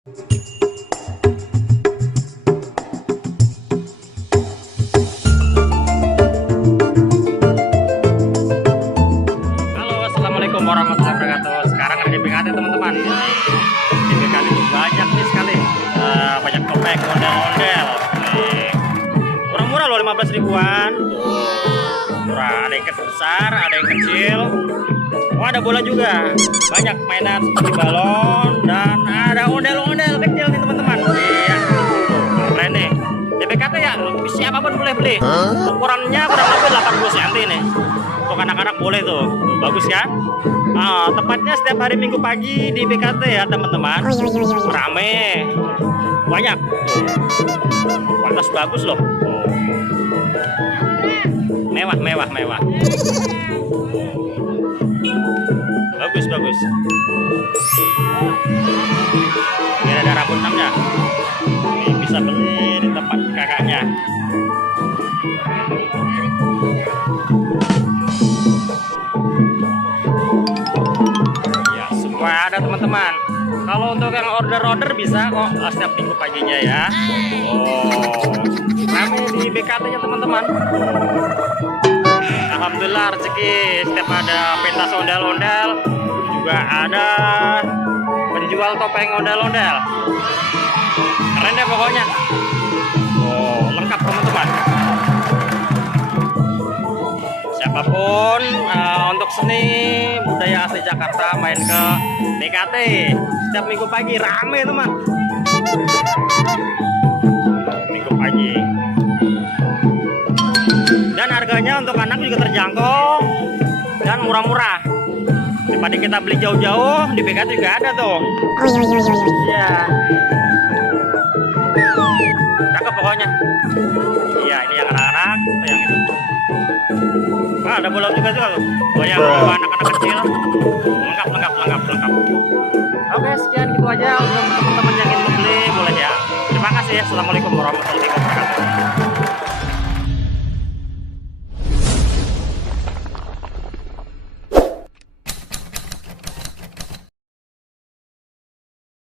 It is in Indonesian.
Halo, assalamualaikum warahmatullahi wabarakatuh. Sekarang ada di BKT teman-teman. Di BKT itu banyak nih sekali, banyak topeng, ondel-ondel. Murah-murah loh, 15 ribuan. Murah, ada yang besar, ada yang kecil. Oh, ada bola juga. Banyak mainan seperti balon dan ada ondel-ondel kecil nih teman-teman. Iya, keren nih. Di BKT ya, siapapun boleh beli. Ukurannya kurang lebih 80 cm nih. Untuk anak-anak boleh tuh. Bagus kan? Tepatnya setiap hari Minggu pagi di BKT ya teman-teman. Rame. Banyak. Kualitas bagus loh. Mewah. Bagus. Ini ada rambut enamnya. Ini bisa beli di tempat kakaknya. Ya, semua ada teman-teman. Kalau untuk yang order bisa kok setiap minggu paginya ya. Rame di BKT-nya teman-teman. Alhamdulillah rezeki, setiap ada pentas ondel-ondel juga ada penjual topeng ondel-ondel. Keren deh pokoknya. Lengkap teman-teman. Siapapun untuk seni budaya asli Jakarta main ke BKT setiap minggu pagi rame teman. Minggu pagi. Dan harganya untuk anak juga terjangkau dan murah-murah. Daripada kita beli jauh-jauh, di BKT juga ada tuh. Iya. Cakep pokoknya. Iya, ini yang anak-anak, itu yang itu. Ada bola juga tuh. Yang anak-anak kecil. Lengkap. Oke, sekian gitu aja untuk teman-teman yang ingin membeli, boleh ya. Terima kasih ya. Assalamualaikum warahmatullahi wabarakatuh.